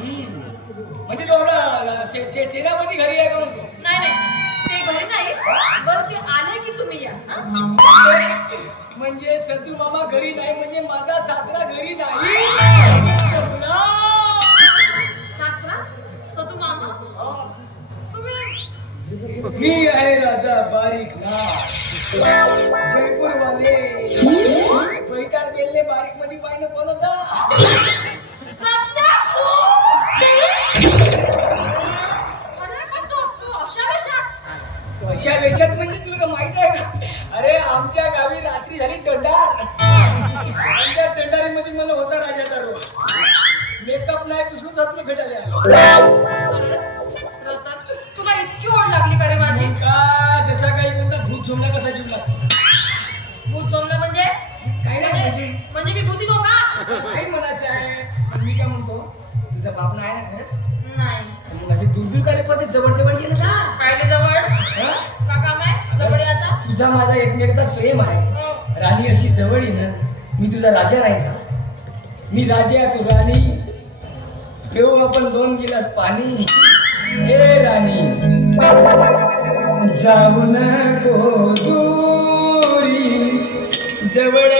म्हणजे तो आपला सेनापती घरी आहे का म्हणतो? नाही नाही, ते घरी नाही. बरं ते आले की तुम्ही या. म्हणजे सतू मामा घरी नाही म्हणजे माझा सासरा घरी नाही. सासरा सतू मामा तुम्ही? मी आहे राजा बारीक ना, जयपूर वाले पैठण बेलले बारीक मध्ये पाहिलं कोण होता? अशा वेशात म्हणजे तुला माहित आहे का? अरे आमच्या गावी रात्री झाली दंडार. आमच्या दंडारीमध्ये मला होता राजाचा रोल. मेकअप नाही पुसून तुला भेटायला आलो. तुला इतकी ओढ लागली का रे माझी? का जसा काही कोणता भूत झोमला कसा जीवला? भूत झोमला म्हणजे काय नाही म्हणजे मी भूती हो का? काही म्हणायचं आहे. मी काय म्हणतो, तुझा बाप नाही ना खरंच? नाही. मग असे दूर दूर काय पडते, जवळ जवळ गेलं का? कायले जवळ का काम आहे जवळ याचा? तुझा माझा एकमेकचा प्रेम आहे. राणी अशी जवळ ये ना. मी तुझा राजा नाही का? मी राजा तू राणी. घेऊ आपण 2 गिलास पाणी. हे राणी जाऊ नको दूरी, जवळ